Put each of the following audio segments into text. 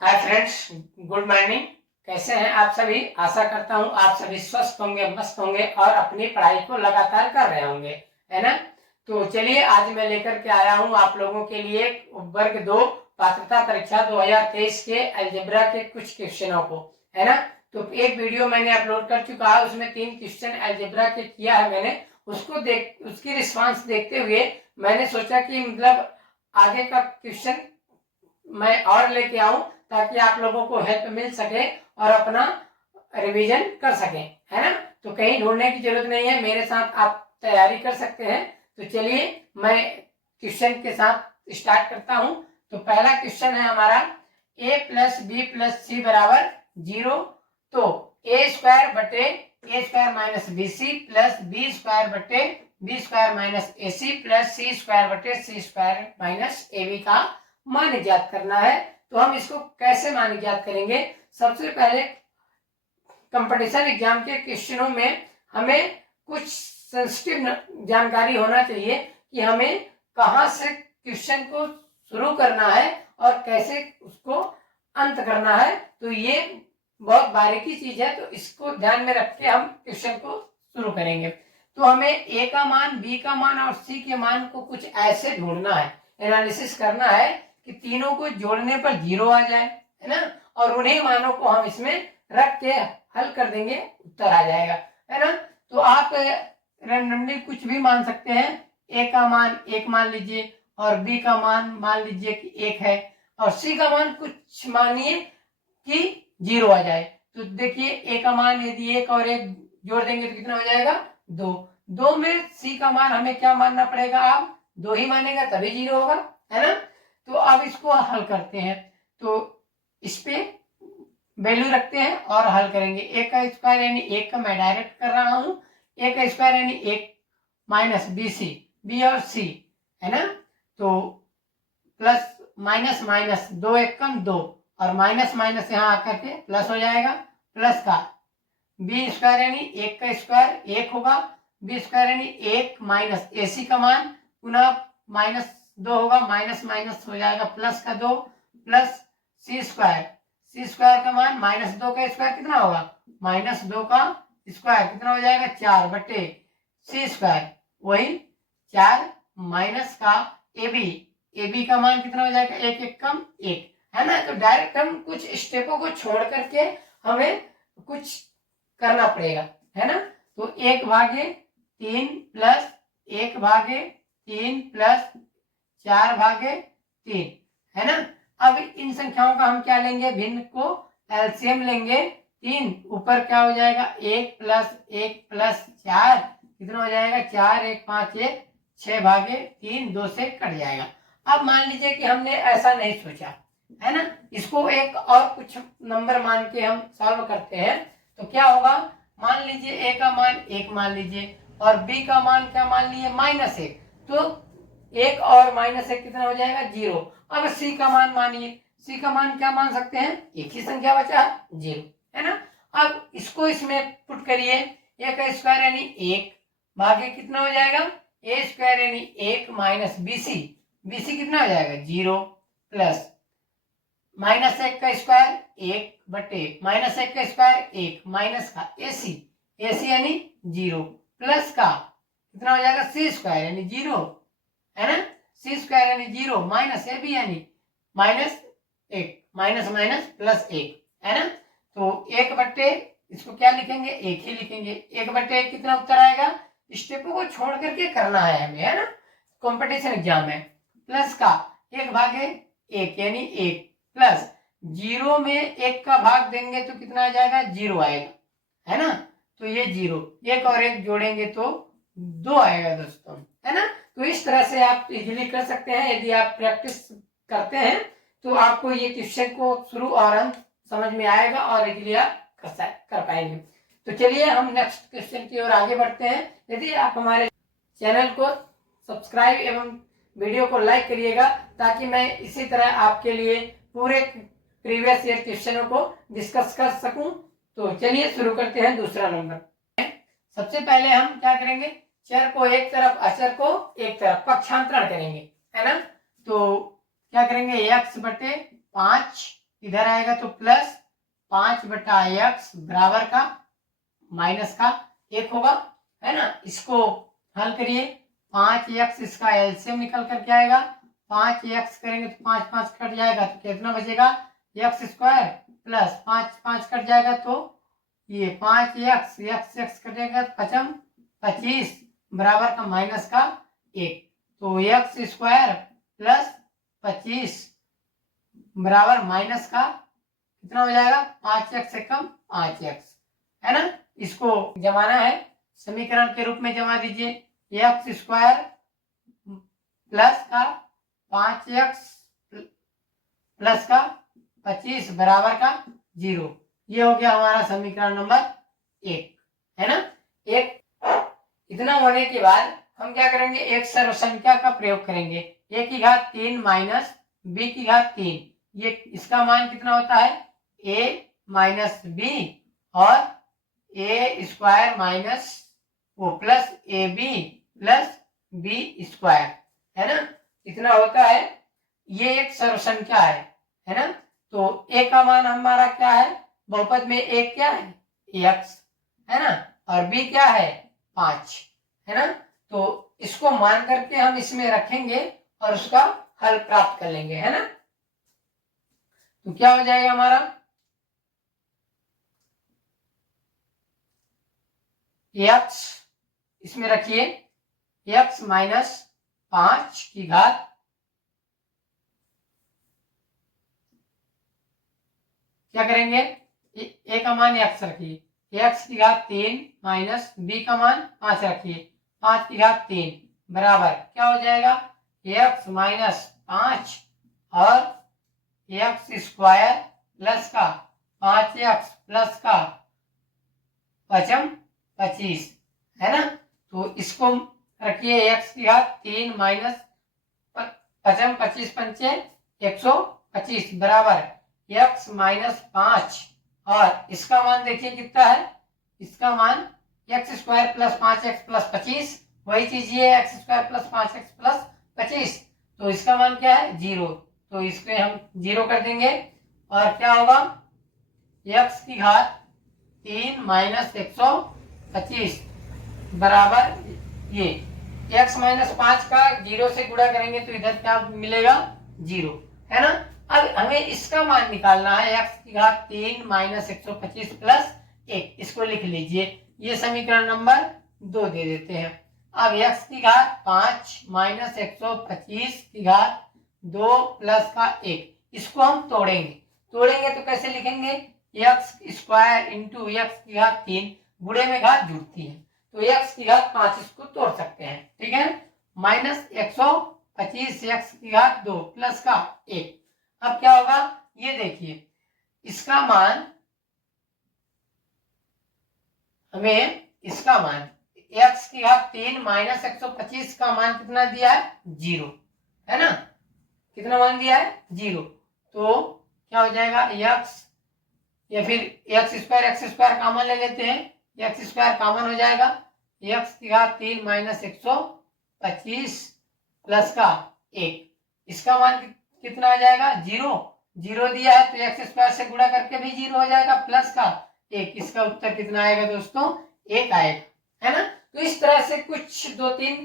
Hi friends, good morning. कैसे हैं आप सभी? आशा करता हूं आप सभी स्वस्थ होंगे, मस्त होंगे और अपनी पढ़ाई को लगातार कर रहे होंगे, है ना। तो चलिए, आज मैं लेकर के आया हूं आप लोगों के लिए वर्ग 2 पात्रता परीक्षा 2023 के अलजेब्रा के कुछ क्वेश्चनों को, है ना। तो एक वीडियो मैंने अपलोड कर चुका है, उसमें 3 क्वेश्चन अलजेब्रा के किया है मैंने। उसकी रिस्पांस देखते हुए मैंने सोचा कि मतलब आगे का क्वेश्चन मैं और लेके आऊं ताकि आप लोगों को हेल्प मिल सके और अपना रिवीजन कर सकें, है ना। तो कहीं ढूंढने की जरूरत नहीं है, मेरे साथ आप तैयारी कर सकते हैं। तो चलिए मैं क्वेश्चन के साथ स्टार्ट करता हूं। तो पहला क्वेश्चन है हमारा a plus b plus c बराबर 0। तो ए स्क्वायर बटे a square minus b c plus b square बटे b square minus a c plus c square बटे c square minus a b का मान ज्ञात करना है। तो हम इसको कैसे मान ज्ञात करेंगे? सबसे पहले कंपटीशन एग्जाम के क्वेश्चनों में हमें कुछ सेंसिटिव जानकारी होना चाहिए कि हमें कहां से क्वेश्चन को शुरू करना है और कैसे उसको अंत करना है। तो ये बहुत बारीकी चीज है, तो इसको ध्यान में रख के हम क्वेश्चन को शुरू करेंगे। तो हमें ए का मान, बी का मान और सी के मान को कुछ ऐसे ढूंढना है, एनालिसिस करना है कि तीनों को जोड़ने पर 0 आ जाए, है ना। और उन्हीं मानों को हम इसमें रख के हल कर देंगे, उत्तर आ जाएगा, है ना। तो आप रैंडमली कुछ भी मान सकते हैं। ए का मान 1 मान लीजिए और बी का मान लीजिए कि 1 है और सी का मान कुछ मानिए कि 0 आ जाए। तो देखिए, ए का मान यदि 1 और 1 जोड़ देंगे तो कितना हो जाएगा? 2। 2 में सी का मान हमें क्या मानना पड़ेगा? आप 2 ही मानेगा तभी 0 होगा, है ना। तो अब इसको हल करते हैं। तो इस पे वैल्यू रखते हैं और हल करेंगे। ए का स्क्वायर यानी 1 का मैं डायरेक्ट कर रहा हूं। ए का स्क्वायर यानी 1 माइनस बी सी, बी और सी, है ना। तो प्लस माइनस माइनस 2 1 कम 2 और माइनस माइनस यहाँ आकर के प्लस हो जाएगा। प्लस का बी स्क्वायर यानी 1 का स्क्वायर 1 होगा। बी स्क्वायर यानी 1 माइनस ए सी का मान पुनः माइनस 2 होगा, माइनस माइनस हो जाएगा प्लस का 2 प्लस सी स्क्वायर का मान माइनस 2 का स्क्वायर कितना होगा? माइनस 2 का स्क्वायर कितना हो जाएगा? 4 बटे सी स्क्वायर, वही 4 माइनस का ए बी का मान कितना हो जाएगा? 1 1 कम 1, है ना। तो डायरेक्ट हम कुछ स्टेपों को छोड़ करके हमें कुछ करना पड़ेगा, है ना। तो 1 भागे 3 प्लस 1 भागे 3 प्लस 4 भागे 3, है ना। अब इन संख्याओं का हम क्या लेंगे? भिन्न को एलसीएम लेंगे। 3 ऊपर क्या हो जाएगा? 1 प्लस 4 कितना हो जाएगा? 4 1 5 1 6 भागे 3 2 से कट जाएगा। अब मान लीजिए कि हमने ऐसा नहीं सोचा, है ना। इसको एक और कुछ नंबर मान के हम सॉल्व करते हैं। तो क्या होगा? मान लीजिए ए का मान 1 मान लीजिए और बी का मान क्या मान लिए? -1। तो 1 और -1 कितना हो जाएगा? 0। अब सी का मान मानिए, सी का मान क्या मान सकते हैं? एक ही संख्या बचा 0, है ना। अब इसको इसमें पुट करिए। ए का स्क्वायर यानी 1 भागे कितना हो जाएगा? ए स्क्वायर यानी 1 माइनस बी सी कितना हो जाएगा? 0 प्लस -1 का स्क्वायर 1 बटे -1 का स्क्वायर 1 माइनस का ए सी यानी 0 प्लस का कितना हो जाएगा? सी स्क्वायर यानी 0, है ना। सी स्क्वायर यानी 0 माइनस ए बी यानी -1, माइनस माइनस प्लस 1, है ना। तो 1 बटे इसको क्या लिखेंगे? 1 ही लिखेंगे। 1 बटे 1 कितना उत्तर आएगा? स्टेपों को छोड़ करके करना है हमें, है ना, कंपटीशन एग्जाम में। प्लस का 1 भागे 1 यानी 1 प्लस 0 में 1 का भाग देंगे तो कितना आ जाएगा? 0 आएगा, है ना। तो ये 0 1 और 1 जोड़ेंगे तो 2 आएगा दोस्तों, है ना। तो इस तरह से आप इजीली कर सकते हैं। यदि आप प्रैक्टिस करते हैं तो आपको ये क्वेश्चन को शुरू और अंत समझ में आएगा और इजीली आप कर पाएंगे। तो चलिए हम नेक्स्ट क्वेश्चन की ओर आगे बढ़ते हैं। यदि आप हमारे चैनल को सब्सक्राइब एवं वीडियो को लाइक करिएगा ताकि मैं इसी तरह आपके लिए पूरे प्रीवियस ईयर क्वेश्चनों को डिस्कस कर सकूं। तो चलिए शुरू करते हैं दूसरा नंबर। सबसे पहले हम क्या करेंगे? चर को एक तरफ, अचर को एक तरफ पक्षांतरण करेंगे, है ना। तो क्या करेंगे? x बटे 5 इधर आएगा तो प्लस 5/x बराबर का माइनस का 1 होगा, है ना। इसको हल करिए, 5x इसका एलसीएम निकल करके आएगा, 5x करेंगे तो 5 5 कट जाएगा तो कितना बचेगा, x स्क्वायर प्लस 5 5 कट जाएगा तो ये 5x x कटेगा तो 25 बराबर का माइनस का 1, तो x स्क्वायर प्लस 25 बराबर माइनस का कितना हो जाएगा, 5x से कम 5x, है ना। इसको जमाना है, समीकरण के रूप में जमा दीजिए, x स्क्वायर प्लस का 5x प्लस का 25 बराबर का 0, ये हो गया हमारा समीकरण नंबर 1, है ना। एक इतना होने के बाद हम क्या करेंगे, एक सर्व संख्या का प्रयोग करेंगे, a की घात 3 माइनस b की घात 3, ये इसका मान कितना होता है, a माइनस बी और a स्क्वायर माइनस वो plus a b plus b square, है ना, इतना होता है। ये एक सर्व संख्या है ना। तो a का मान हमारा क्या है, बहुपद में a क्या है, x, है ना, और b क्या है 5, है ना। तो इसको मान करके हम इसमें रखेंगे और उसका हल प्राप्त कर लेंगे, है ना। तो क्या हो जाएगा हमारा, x इसमें रखिए, x माइनस 5 की घात क्या करेंगे, a का मान x रखिए, x की घात 3 माइनस b का मान 5 रखिए, 5 की घात 3 बराबर क्या हो जाएगा, x माइनस 5 और x स्क्वायर प्लस का 5x प्लस का 25, है ना। तो इसको रखिए, x की घात 3 माइनस 25 पंचे 125 बराबर x माइनस 5 और इसका मान देखिए कितना है, इसका मान x square plus 5x plus 25, वही चीज ये x square plus 5x plus 25, तो इसका मान क्या है 0, तो इसको हम 0 कर देंगे और क्या होगा, x की घात 3 माइनस 125 बराबर ये x माइनस 5 का 0 से गुणा करेंगे तो इधर क्या मिलेगा 0, है ना। अब हमें इसका मान निकालना है, x की घात 3 माइनस 125 प्लस 1, इसको लिख लीजिए, ये समीकरण नंबर 2 दे देते हैं। अब x की घात 5 माइनस 125 की घात 2 प्लस का 1, इसको हम तोड़ेंगे तो कैसे लिखेंगे, x स्क्वायर इंटू एक्स की घात 3, गुणे में घात जुड़ती है तो x की घात 5 इसको तोड़ सकते हैं, ठीक है, माइनस 125 x की घात 2 प्लस का 1, अब क्या होगा, ये देखिए इसका मान, हमें इसका मान x की घात 3 माइनस 125 का मान कितना दिया है 0, है ना, कितना मान दिया है 0, तो क्या हो जाएगा x, या फिर x स्क्वायर कॉमन ले लेते हैं, x स्क्वायर कॉमन हो जाएगा, x की घात 3 माइनस 125 प्लस का 1, इसका मान कितना आ जाएगा 0 दिया है तो x स्क्वायर से गुणा करके भी 0 हो जाएगा प्लस का 1, इसका उत्तर कितना आएगा दोस्तों 1 आएगा, है ना। तो इस तरह से कुछ 2-3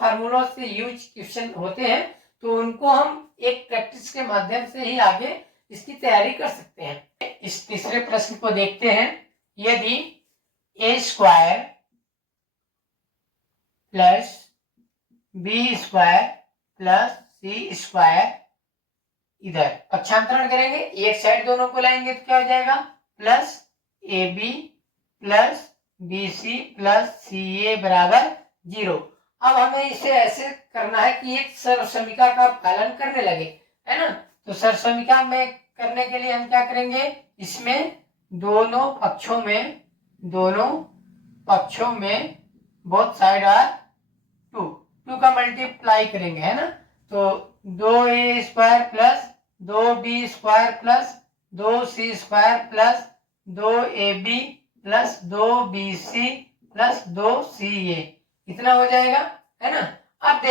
फार्मूलों से यूज क्वेश्चन होते हैं, तो उनको हम एक प्रैक्टिस के माध्यम से ही आगे इसकी तैयारी कर सकते हैं। इस तीसरे प्रश्न को देखते हैं, यदि a square plus b square plus c square, इधर पक्षांतरण करेंगे, एक साइड दोनों को लाएंगे तो क्या हो जाएगा, plus a b plus b c plus c a बराबर 0। अब हमें इसे ऐसे करना है कि एक सर्वसमीका का पालन करने लगे, है ना। तो सर्वसमीका में करने के लिए हम क्या करेंगे, इसमें दोनों पक्षों में बोथ साइड आर 2 का मल्टीप्लाई करेंगे, है ना। तो 2a square plus 2b square plus 2c square plus 2ab plus 2bc plus 2ca, इतना हो जाएगा, है ना। अब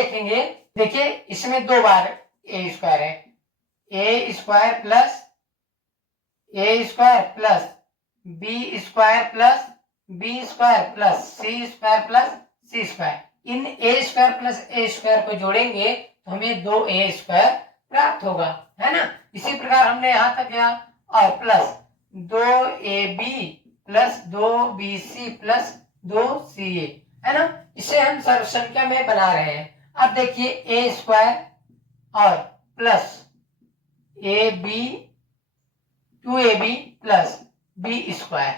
देखिए इसमें 2 बार a स्क्वायर है, a square plus a square plus b square plus b square plus c square. इन a square plus a square को जोड़ेंगे तो हमें 2a स्क्वायर प्राप्त होगा, है ना। इसी प्रकार हमने यहां तक गया और plus 2ab plus 2bc plus 2ca, है ना। इसे हम सर्व संख्या में बना रहे हैं। अब देखिए ए स्क्वायर और plus ab 2ab plus b square,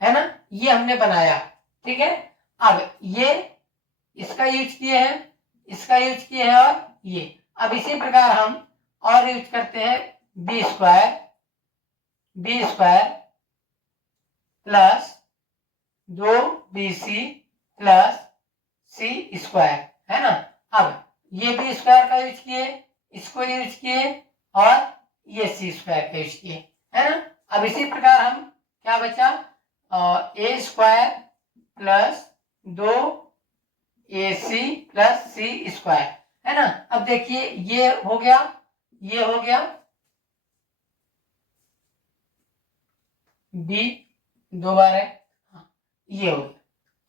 है ना, ये हमने बनाया, ठीक है। अब ये इसका यूज किए हैं, इसका यूज किए हैं और ये। अब इसी प्रकार हम और यूज करते हैं b square plus 2bc plus c square, है ना। अब ये बी स्क्वायर का यूज किए, इसको यूज किए और ये सी स्क्वायर का यूज किए, है ना। अब इसी प्रकार हम क्या बचा, ए square plus 2ac plus c square, है ना। अब देखिए ये हो गया, ये हो गया बी, 2 बार है, ये हो गया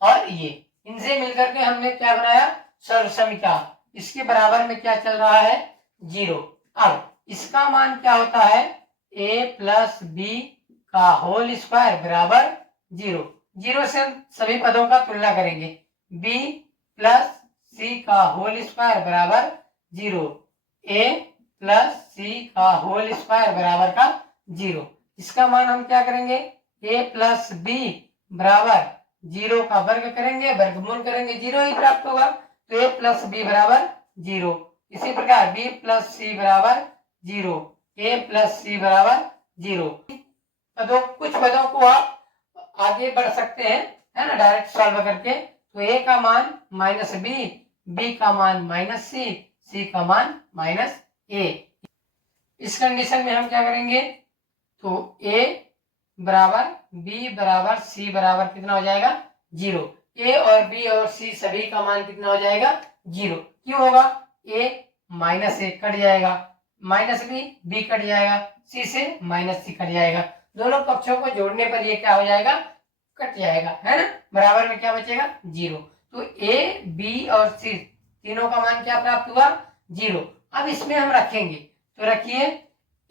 और ये, इनसे मिलकर के हमने क्या बनाया, सर्व समीकरण। इसके बराबर में क्या चल रहा है, 0। अब इसका मान क्या होता है, a प्लस बी का होल स्क्वायर बराबर 0। 0 से हम सभी पदों का तुलना करेंगे, b प्लस सी का होल स्क्वायर बराबर 0, a प्लस सी का होल स्क्वायर बराबर का 0। इसका मान हम क्या करेंगे, a प्लस बी बराबर 0 का वर्ग करेंगे, वर्गमूल करेंगे, 0 ही प्राप्त होगा। तो a प्लस बी बराबर 0। इसी प्रकार b प्लस सी बराबर 0, a प्लस सी बराबर 0। कुछ पदों को आप आगे बढ़ सकते हैं, है ना, डायरेक्ट सॉल्व करके। तो a का मान माइनस बी का मान माइनस सी का मान माइनस a। इस कंडीशन में हम क्या करेंगे, तो a बराबर b बराबर c बराबर कितना हो जाएगा, 0। a और b और c सभी का मान कितना हो जाएगा, 0। क्यों होगा, a माइनस a कट जाएगा, माइनस b कट जाएगा, c से माइनस c कट जाएगा। दोनों पक्षों को जोड़ने पर ये क्या हो जाएगा, कट जाएगा, है ना। बराबर में क्या बचेगा, 0। तो a b और c तीनों का मान क्या प्राप्त हुआ, 0। अब इसमें हम रखेंगे, तो रखिए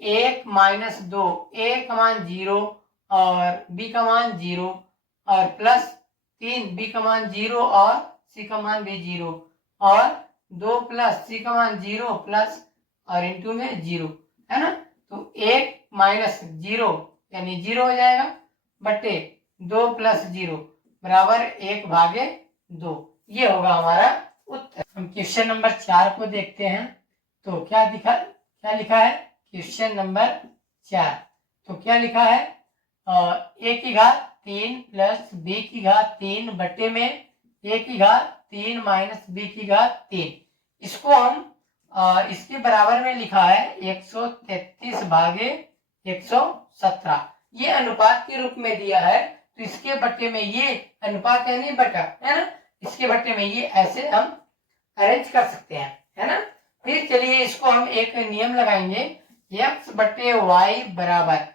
1 माइनस 2, a का मान 0 और b का मान 0 और प्लस 3 b का मान 0 और c का मान भी 0 और 2 प्लस c का मान 0 प्लस और इंटू में 0, है ना। तो 1 माइनस 0 यानी 0 हो जाएगा, बटे 2 प्लस 0 बराबर 1 भागे 2। ये होगा हमारा उत्तर। हम क्वेश्चन नंबर 4 को देखते हैं। तो क्या लिखा है क्वेश्चन नंबर 4। तो क्या लिखा है, a की घात 3 प्लस b की घात 3 बटे में a की घात 3 माइनस b की घात 3। इसको हम इसके बराबर में लिखा है 133 भागे 117। ये अनुपात के रूप में दिया है, तो इसके बट्टे में ये अनुपात यानी बटा, है ना, इसके बट्टे में ये ऐसे हम अरेंज कर सकते हैं, है ना। फिर चलिए इसको हम एक नियम लगाएंगे, x बटे y बराबर,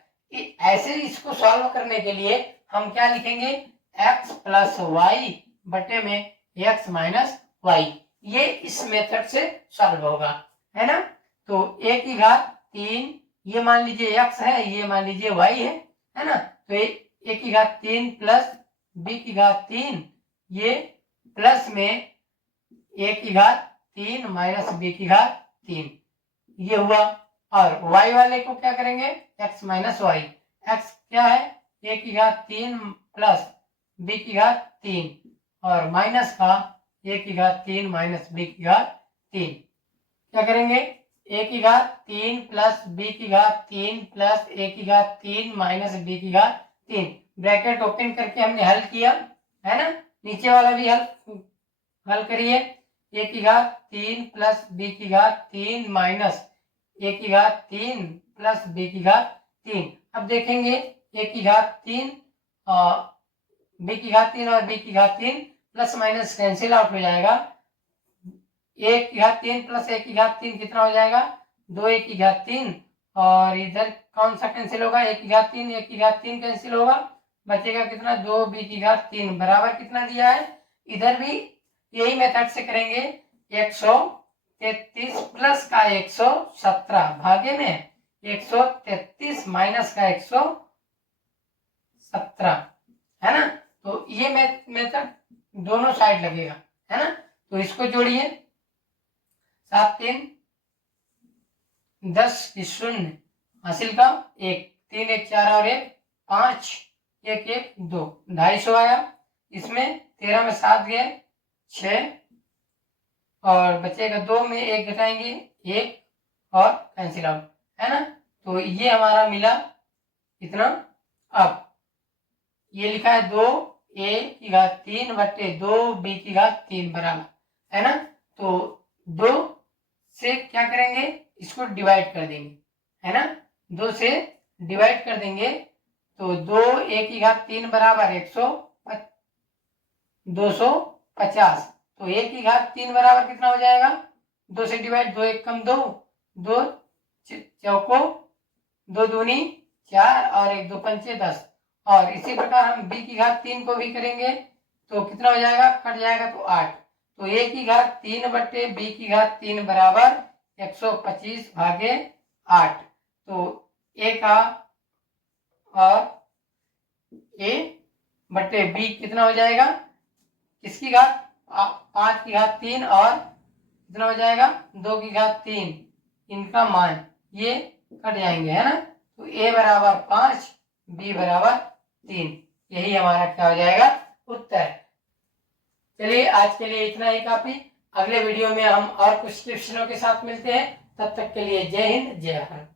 ऐसे इसको सॉल्व करने के लिए हम क्या लिखेंगे, x प्लस वाई बटे में x माइनस वाई। ये इस मेथड से सॉल्व होगा, है ना। तो a की घात 3, ये मान लीजिए x है, ये मान लीजिए y है ना। तो a की घात 3 प्लस b की घात 3, ये प्लस में a की घात 3 माइनस b की घात 3, ये हुआ। और y वाले को क्या करेंगे, x माइनस वाई। x क्या है, a की घात 3 प्लस b की घात 3 और माइनस का a की घात 3 माइनस b की घात 3। क्या करेंगे, a की घात 3 प्लस b की घात 3 प्लस a की घात 3 माइनस b की घात 3, ब्रैकेट ओपन करके हमने हल किया, है ना। नीचे वाला भी हल करिए, a की घात 3 प्लस b की घात 3 माइनस a की घात 3 प्लस b की घात 3। अब देखेंगे a की घात 3 b की घात 3 और b की घात 3 प्लस माइनस कैंसिल आउट हो जाएगा। a की घात 3 प्लस a की घात 3 कितना हो जाएगा, 2a की घात 3 और इधर कौन सा कैंसिल होगा, एक की घात 3, एक की घात 3 कैंसिल होगा, बचेगा कितना 2b की घात 3 बराबर कितना दिया है। इधर भी यही मेथड से करेंगे, 133 प्लस का 117 भागे में 133 माइनस का 117, है ना। तो ये मेथड दोनों साइड लगेगा, है ना। तो इसको जोड़िए, 7 3 10 की 0 हासिल का 1, 3 1 4 और 1 5, 1 1 2, 250 आया। इसमें 13 में 7 गए 6 और बचेगा 2 में 1 घटाएंगे 1 और कैंसिल आउट, है ना। तो ये हमारा मिला कितना। अब ये लिखा है 2a की घात 3 बटे 2b की घात 3 बराबर, है ना। तो 2 से क्या करेंगे, इसको डिवाइड कर देंगे, है ना। 2 से डिवाइड कर देंगे तो 2a की घात 3 बराबर 250। तो a की घात 3 बराबर कितना हो जाएगा, 2 से डिवाइड, 2 1 कम 2, 2 चौको 2 दूनी 4 और 1 2 पंचे 10। और इसी प्रकार हम b की घात 3 को भी करेंगे तो कितना हो जाएगा, कट जाएगा तो 8। तो a की घात 3 बटे b की घात 3 बराबर 125 भागे 8। तो a का और a बटे b कितना हो जाएगा, किसकी घात 5 की घात 3 और कितना हो जाएगा 2 की घात 3, इनका मान ये कट जाएंगे, है ना। तो a बराबर 5 b बराबर 3, यही हमारा क्या हो जाएगा उत्तर। चलिए आज के लिए इतना ही काफी। अगले वीडियो में हम और कुछ क्वेश्चनों के साथ मिलते हैं, तब तक के लिए जय हिंद जय भारत।